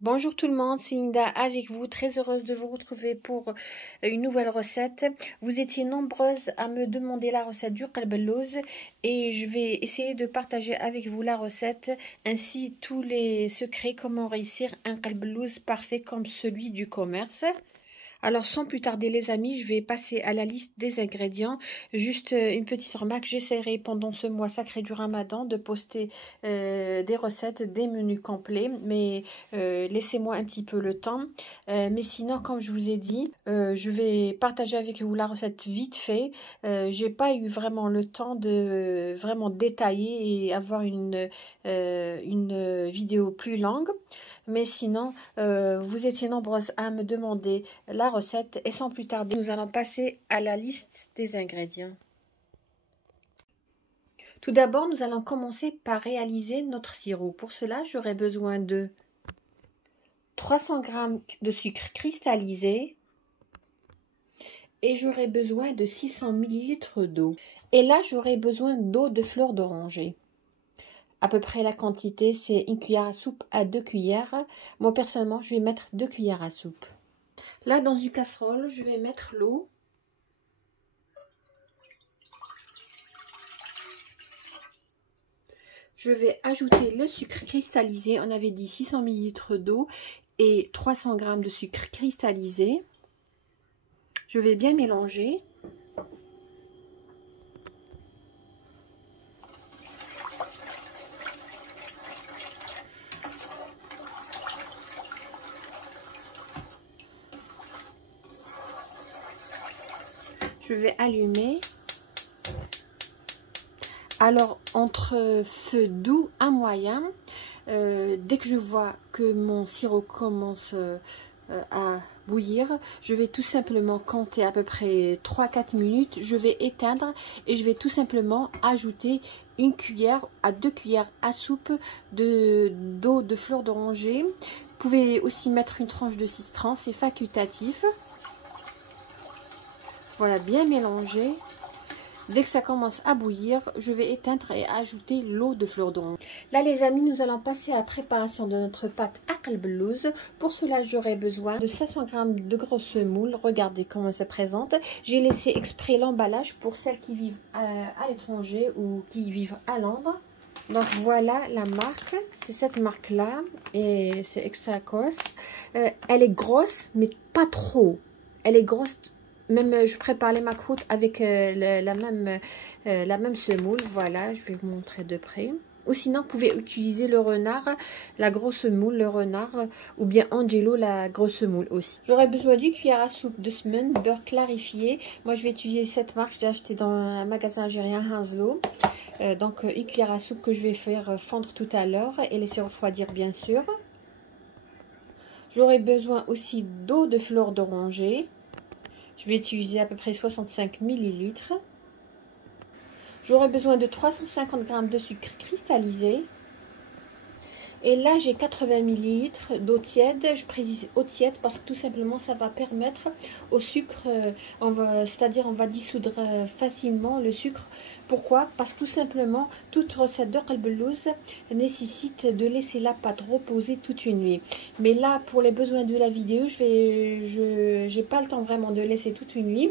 Bonjour tout le monde, c'est Inda avec vous, très heureuse de vous retrouver pour une nouvelle recette. Vous étiez nombreuses à me demander la recette du qalbalouz et je vais essayer de partager avec vous la recette ainsi tous les secrets comment réussir un qalbalouz parfait comme celui du commerce. Alors sans plus tarder les amis, je vais passer à la liste des ingrédients. Juste une petite remarque, j'essaierai pendant ce mois sacré du Ramadan de poster des recettes, des menus complets, mais laissez-moi un petit peu le temps. Mais sinon, comme je vous ai dit, je vais partager avec vous la recette vite fait. J'ai pas eu vraiment le temps de vraiment détailler et avoir une vidéo plus longue. Mais sinon, vous étiez nombreuses à me demander la recette et sans plus tarder, nous allons passer à la liste des ingrédients. Tout d'abord, nous allons commencer par réaliser notre sirop. Pour cela, j'aurai besoin de 300 g de sucre cristallisé et j'aurai besoin de 600 ml d'eau. Et là, j'aurai besoin d'eau de fleur d'oranger. À peu près la quantité, c'est une cuillère à soupe à 2 cuillères. Moi, personnellement, je vais mettre 2 cuillères à soupe. Là, dans une casserole, je vais mettre l'eau. Je vais ajouter le sucre cristallisé. On avait dit 600 ml d'eau et 300 g de sucre cristallisé. Je vais bien mélanger. Je vais allumer. Alors, entre feu doux à moyen, dès que je vois que mon sirop commence à bouillir, je vais tout simplement compter à peu près 3-4 minutes. Je vais éteindre et je vais tout simplement ajouter une cuillère à 2 cuillères à soupe d'eau de fleur d'oranger. Vous pouvez aussi mettre une tranche de citron, c'est facultatif. Voilà, bien mélanger. Dès que ça commence à bouillir, je vais éteindre et ajouter l'eau de fleur d'oranger. Là les amis, nous allons passer à la préparation de notre pâte à qalbalouz. Pour cela, j'aurai besoin de 500 g de gros semoule. Regardez comment ça se présente. J'ai laissé exprès l'emballage pour celles qui vivent à l'étranger ou qui vivent à Londres. Donc voilà la marque, c'est cette marque là et c'est extra coarse. Elle est grosse mais pas trop. Elle est grosse. Même je prépare les macroutes avec la même semoule. Voilà, je vais vous montrer de près. Ou sinon, vous pouvez utiliser le renard, la grosse moule, le renard, ou bien Angelo, la grosse moule aussi. J'aurai besoin d'une cuillère à soupe de semen, beurre clarifié. Moi, je vais utiliser cette marque, je l'ai acheté dans un magasin algérien, Henslow. Donc, une cuillère à soupe que je vais faire fondre tout à l'heure et laisser refroidir, bien sûr. J'aurai besoin aussi d'eau de fleur d'oranger. Je vais utiliser à peu près 65 ml. J'aurai besoin de 350 g de sucre cristallisé. Et là, j'ai 80 ml d'eau tiède. Je précise eau tiède parce que tout simplement, ça va permettre au sucre, c'est-à-dire on va dissoudre facilement le sucre. Pourquoi? Parce que tout simplement, toute recette de qalbalouz nécessite de laisser la pâte reposer toute une nuit. Mais là, pour les besoins de la vidéo, j'ai pas le temps vraiment de laisser toute une nuit.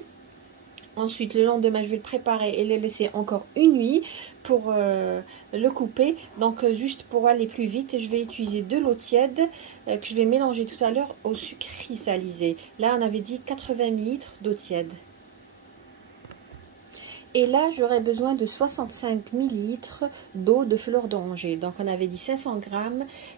Ensuite, le lendemain, je vais le préparer et le laisser encore une nuit pour le couper. Donc, juste pour aller plus vite, je vais utiliser de l'eau tiède que je vais mélanger tout à l'heure au sucre cristallisé. Là, on avait dit 80 ml d'eau tiède. Et là, j'aurai besoin de 65 ml d'eau de fleur d'oranger. Donc, on avait dit 500 g,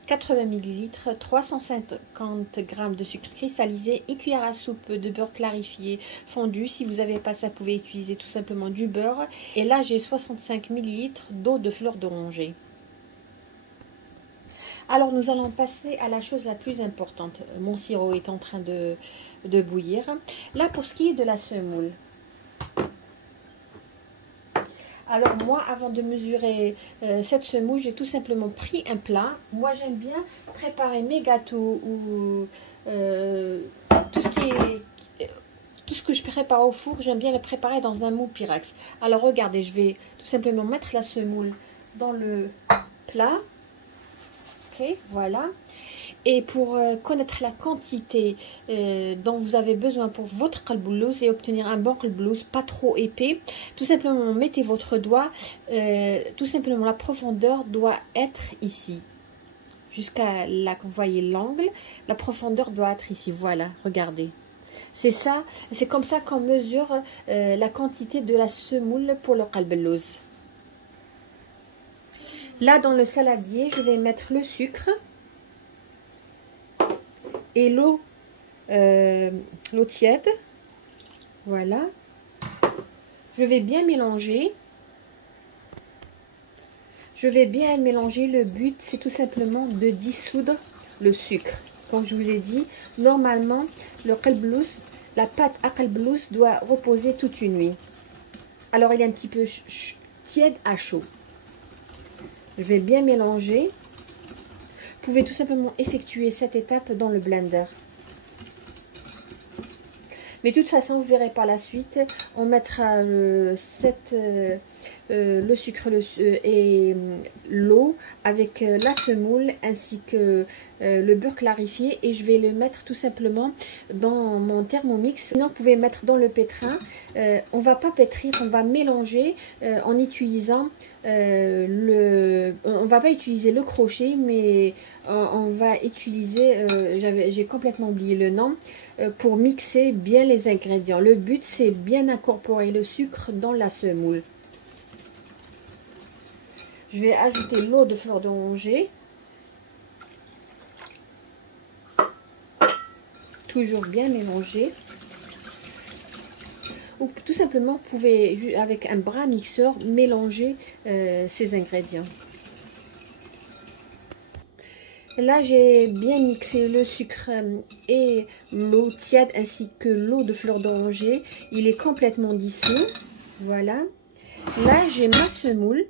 80 ml, 350 g de sucre cristallisé, une cuillère à soupe de beurre clarifié fondu. Si vous n'avez pas ça, vous pouvez utiliser tout simplement du beurre. Et là, j'ai 65 ml d'eau de fleur d'oranger. Alors, nous allons passer à la chose la plus importante. Mon sirop est en train de bouillir. Là, pour ce qui est de la semoule. Alors moi, avant de mesurer cette semoule, j'ai tout simplement pris un plat. Moi, j'aime bien préparer mes gâteaux ou tout ce que je prépare au four. J'aime bien le préparer dans un moule Pyrex. Alors regardez, je vais tout simplement mettre la semoule dans le plat. Ok, voilà. Et pour connaître la quantité dont vous avez besoin pour votre qalblouz et obtenir un bon qalblouz, pas trop épais, tout simplement mettez votre doigt, tout simplement la profondeur doit être ici. Jusqu'à là, vous voyez l'angle, la profondeur doit être ici, voilà, regardez. C'est ça, c'est comme ça qu'on mesure la quantité de la semoule pour le qalblouz. Là, dans le saladier, je vais mettre le sucre et l'eau tiède. Voilà. Je vais bien mélanger. Je vais bien mélanger. Le but, c'est tout simplement de dissoudre le sucre. Comme je vous ai dit, normalement, le qalblouz, la pâte à qalblouz doit reposer toute une nuit. Alors, il est un petit peu tiède à chaud. Je vais bien mélanger. Vous pouvez tout simplement effectuer cette étape dans le blender. Mais de toute façon, vous verrez par la suite, on mettra le sucre et l'eau avec la semoule ainsi que le beurre clarifié. Et je vais le mettre tout simplement dans mon Thermomix. Sinon, vous pouvez mettre dans le pétrin. On ne va pas pétrir, on va mélanger en utilisant on va pas utiliser le crochet, mais on va utiliser, j'ai complètement oublié le nom, pour mixer bien les ingrédients. Le but, c'est bien incorporer le sucre dans la semoule. Je vais ajouter l'eau de fleur d'oranger. Toujours bien mélanger. Ou tout simplement, vous pouvez, avec un bras mixeur, mélanger ces ingrédients. Là, j'ai bien mixé le sucre et l'eau tiède ainsi que l'eau de fleur d'oranger. Il est complètement dissous. Voilà. Là, j'ai ma semoule.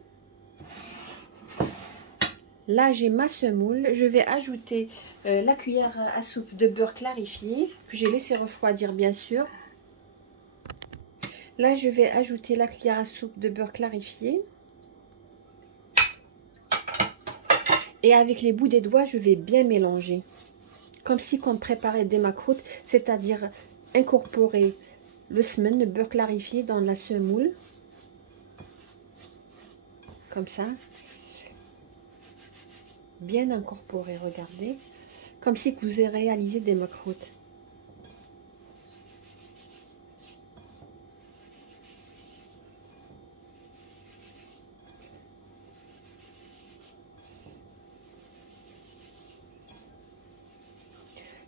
Je vais ajouter la cuillère à soupe de beurre clarifié que j'ai laissé refroidir, bien sûr. Là, je vais ajouter la cuillère à soupe de beurre clarifié. Et avec les bouts des doigts, je vais bien mélanger. Comme si on préparait des macroutes, c'est-à-dire incorporer le semen, le beurre clarifié dans la semoule. Comme ça. Bien incorporé, regardez. Comme si vous avez réalisé des macroutes.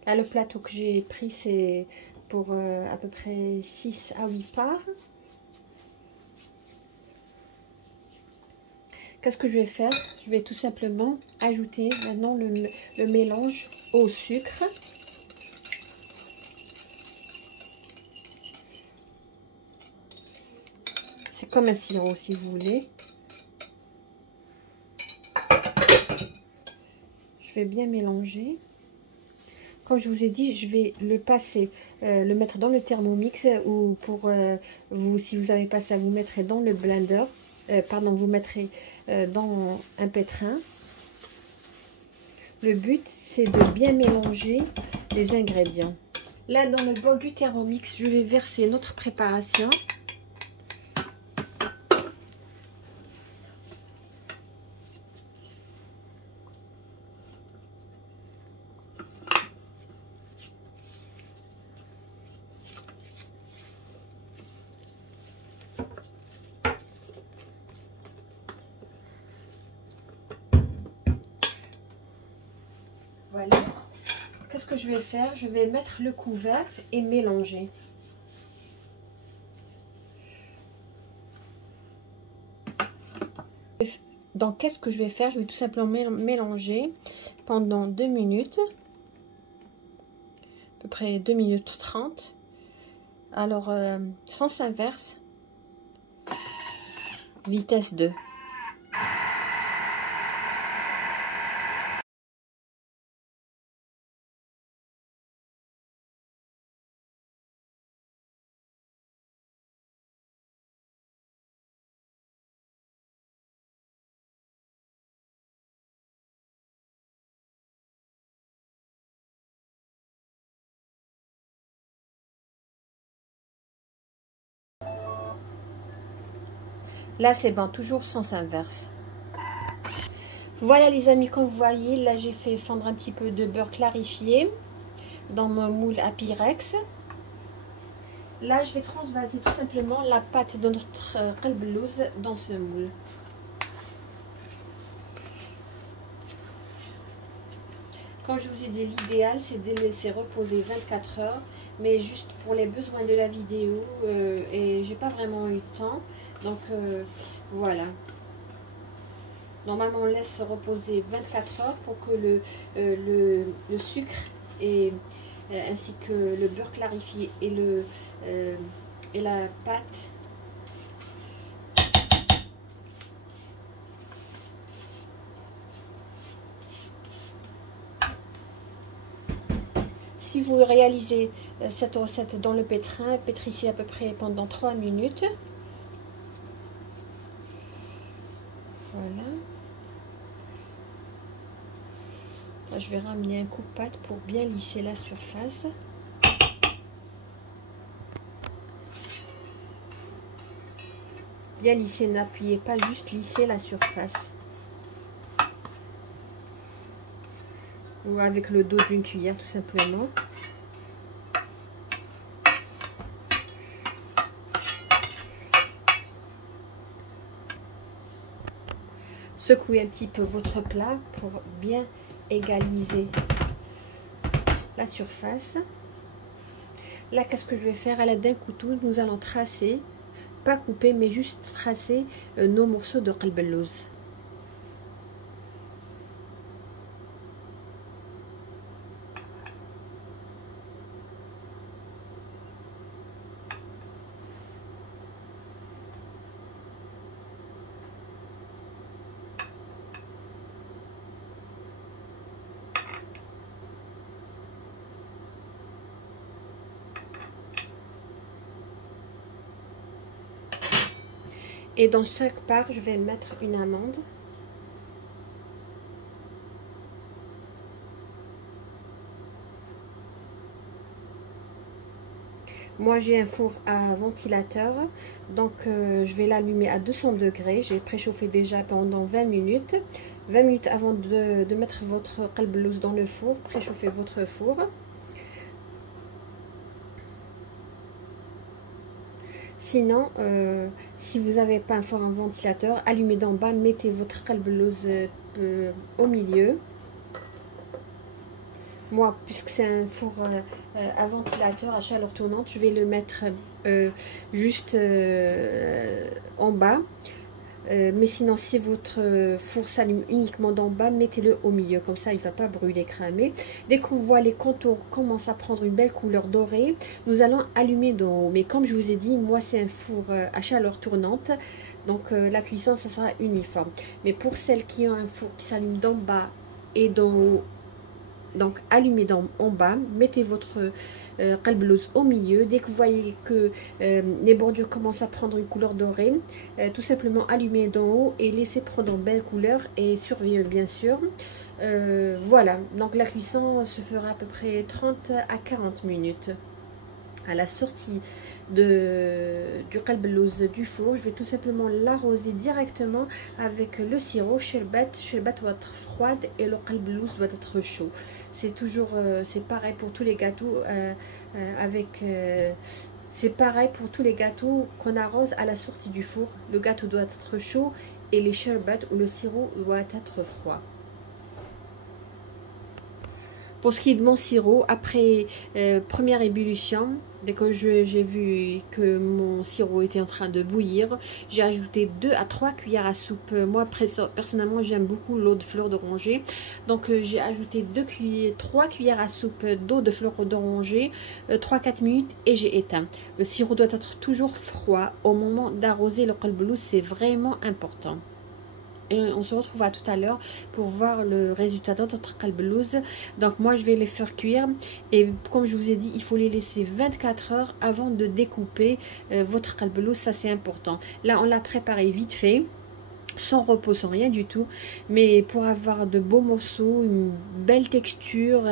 Là, le plateau que j'ai pris, c'est pour à peu près 6 à 8 parts. Qu'est-ce que je vais faire? Je vais tout simplement ajouter maintenant le mélange au sucre. C'est comme un sirop si vous voulez. Je vais bien mélanger. Comme je vous ai dit, je vais le passer, le mettre dans le Thermomix ou pour vous, si vous n'avez pas ça, vous mettrez dans le blender. Pardon, vous mettrez dans un pétrin. Le but, c'est de bien mélanger les ingrédients. Là, dans le bol du Thermomix, je vais verser notre préparation. Voilà. Qu'est-ce que je vais faire? Je vais mettre le couvercle et mélanger. Donc, qu'est-ce que je vais faire? Je vais tout simplement mélanger pendant 2 minutes. À peu près 2 minutes 30. Alors, sens inverse. Vitesse 2. Là c'est bon, toujours sens inverse. Voilà les amis, comme vous voyez, là j'ai fait fondre un petit peu de beurre clarifié dans mon moule à Pyrex. Là je vais transvaser tout simplement la pâte de notre qalblouz dans ce moule. Comme je vous ai dit, l'idéal c'est de les laisser reposer 24 heures, mais juste pour les besoins de la vidéo, et j'ai pas vraiment eu le temps, donc voilà. Normalement on laisse reposer 24 heures pour que le sucre et ainsi que le beurre clarifié et la pâte si vous réalisez cette recette dans le pétrin, pétrissez à peu près pendant 3 minutes. Voilà. Là, je vais ramener un coup de pâte pour bien lisser la surface. Bien lisser, n'appuyez pas, juste lisser la surface. Ou avec le dos d'une cuillère tout simplement. Secouez un petit peu votre plat pour bien égaliser la surface. Là, qu'est-ce que je vais faire? À l'aide d'un couteau, nous allons tracer, pas couper, mais juste tracer nos morceaux de qalblouz. Et dans chaque part, je vais mettre une amande. Moi, j'ai un four à ventilateur, donc je vais l'allumer à 200 degrés. J'ai préchauffé déjà pendant 20 minutes. 20 minutes avant de mettre votre qalblouz dans le four, préchauffez votre four. Sinon, si vous n'avez pas un four à ventilateur, allumez d'en bas, mettez votre qalblouz au milieu. Moi, puisque c'est un four à ventilateur à chaleur tournante, je vais le mettre juste en bas. Mais sinon, si votre four s'allume uniquement d'en bas, mettez-le au milieu. Comme ça, il ne va pas brûler, cramer. Dès qu'on voit les contours commencent à prendre une belle couleur dorée, nous allons allumer d'en haut. Mais comme je vous ai dit, moi, c'est un four à chaleur tournante. Donc, la cuisson, ça sera uniforme. Mais pour celles qui ont un four qui s'allume d'en bas et d'en haut, donc allumez en bas, mettez votre qalblouz au milieu. Dès que vous voyez que les bordures commencent à prendre une couleur dorée, tout simplement allumez d'en haut et laissez prendre une belle couleur et surveillez bien sûr. Voilà, donc la cuisson se fera à peu près 30 à 40 minutes. À la sortie du qalblouz du four, je vais tout simplement l'arroser directement avec le sirop. Sherbet doit être froide et le qalblouz doit être chaud. C'est toujours c'est pareil pour tous les gâteaux c'est pareil pour tous les gâteaux qu'on arrose à la sortie du four. Le gâteau doit être chaud et les sherbet ou le sirop doit être froid. Pour ce qui est de mon sirop, après première ébullition, dès que j'ai vu que mon sirop était en train de bouillir, j'ai ajouté 2 à 3 cuillères à soupe. Moi, personnellement, j'aime beaucoup l'eau de fleur d'oranger. Donc, j'ai ajouté 3 cuillères à soupe d'eau de fleur d'oranger, 3-4 minutes et j'ai éteint. Le sirop doit être toujours froid au moment d'arroser le qalblouz, c'est vraiment important. Et on se retrouve à tout à l'heure pour voir le résultat de notre qalblouz. Donc moi je vais les faire cuire et comme je vous ai dit, il faut les laisser 24 heures avant de découper votre qalblouz, ça c'est important. Là on l'a préparé vite fait, sans repos, sans rien du tout, mais pour avoir de beaux morceaux, une belle texture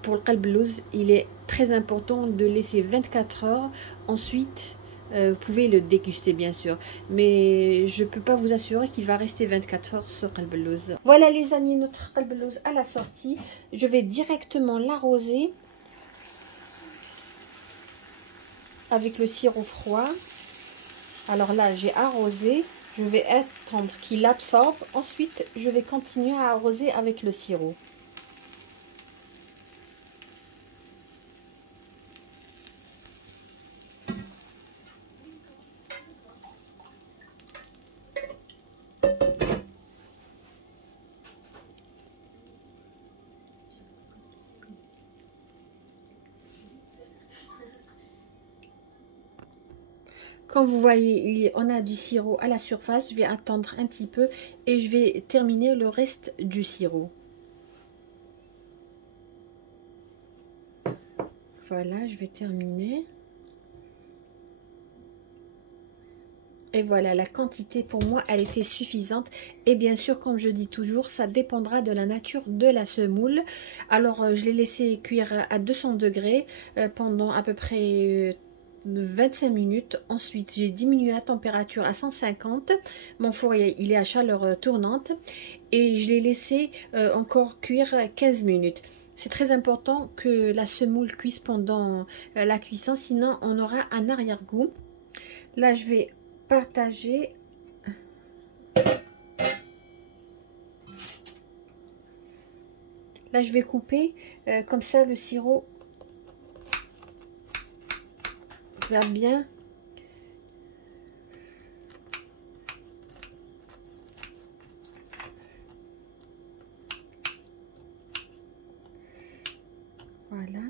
pour le qalblouz, il est très important de laisser 24 heures. Ensuite vous pouvez le déguster bien sûr, mais je peux pas vous assurer qu'il va rester 24 heures ce qalb al-lawz. Voilà les amis, notre qalb al-lawz à la sortie. Je vais directement l'arroser avec le sirop froid. Alors là j'ai arrosé, je vais attendre qu'il absorbe, ensuite je vais continuer à arroser avec le sirop. Comme vous voyez, on a du sirop à la surface. Je vais attendre un petit peu et je vais terminer le reste du sirop. Voilà, je vais terminer. Et voilà, la quantité pour moi, elle était suffisante. Et bien sûr, comme je dis toujours, ça dépendra de la nature de la semoule. Alors, je l'ai laissé cuire à 200 degrés pendant à peu près 25 minutes. Ensuite, j'ai diminué la température à 150. Mon four, il est à chaleur tournante. Et je l'ai laissé encore cuire 15 minutes. C'est très important que la semoule cuise pendant la cuisson, sinon on aura un arrière-goût. Là, je vais partager. Là, je vais couper comme ça le sirop va bien. Voilà.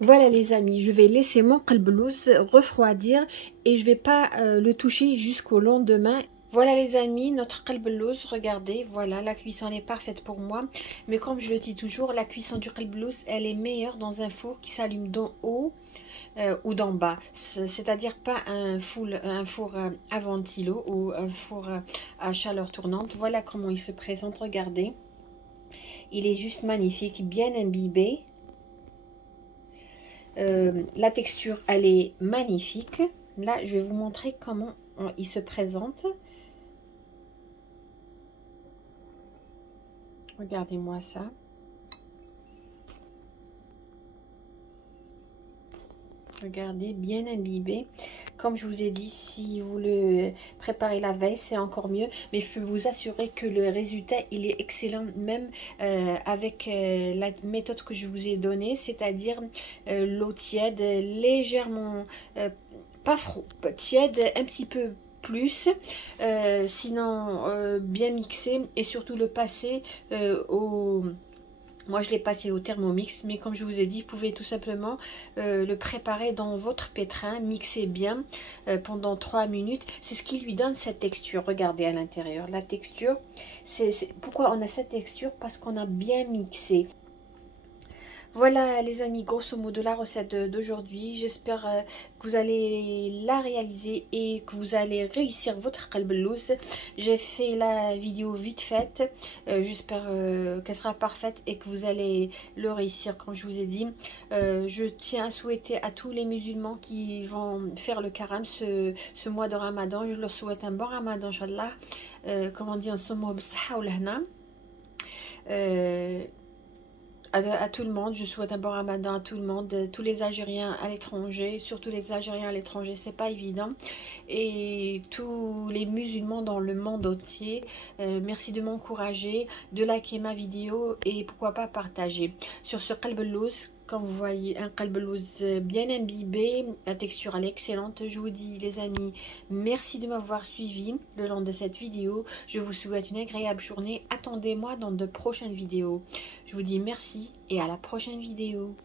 Voilà les amis, je vais laisser mon qalb al-lawz refroidir et je vais pas le toucher jusqu'au lendemain. Voilà les amis, notre qalb al-lawz, regardez, voilà, la cuisson est parfaite pour moi. Mais comme je le dis toujours, la cuisson du qalb al-lawz, elle est meilleure dans un four qui s'allume d'en haut ou d'en bas. C'est-à-dire pas un four à ventilo ou un four à chaleur tournante. Voilà comment il se présente, regardez. Il est juste magnifique, bien imbibé. La texture, elle est magnifique. Là, je vais vous montrer comment il se présente. Regardez-moi ça. Regardez, bien imbibé. Comme je vous ai dit, si vous le préparez la veille, c'est encore mieux. Mais je peux vous assurer que le résultat, il est excellent, même avec la méthode que je vous ai donnée, c'est-à-dire l'eau tiède, légèrement, pas froid, tiède, un petit peu plus, sinon bien mixé, et surtout le passer au... Moi, je l'ai passé au Thermomix, mais comme je vous ai dit, vous pouvez tout simplement le préparer dans votre pétrin, mixer bien pendant 3 minutes. C'est ce qui lui donne cette texture. Regardez à l'intérieur, la texture. Pourquoi on a cette texture? Parce qu'on a bien mixé. Voilà les amis, grosso modo la recette d'aujourd'hui. J'espère que vous allez la réaliser et que vous allez réussir votre qalb al-lawz. J'ai fait la vidéo vite faite. J'espère qu'elle sera parfaite et que vous allez le réussir comme je vous ai dit. Je tiens à souhaiter à tous les musulmans qui vont faire le karam ce mois de Ramadan. Je leur souhaite un bon Ramadan, Inch'Allah. Comme on dit en somme, à tout le monde, je souhaite un bon Ramadan à tout le monde, tous les Algériens à l'étranger, surtout les Algériens à l'étranger, c'est pas évident, et tous les musulmans dans le monde entier. Merci de m'encourager, de liker ma vidéo et pourquoi pas partager. Sur ce qalb al-lawz, comme vous voyez, un qalb al-lawz bien imbibé, la texture elle est excellente. Je vous dis les amis, merci de m'avoir suivi le long de cette vidéo. Je vous souhaite une agréable journée. Attendez-moi dans de prochaines vidéos. Je vous dis merci et à la prochaine vidéo.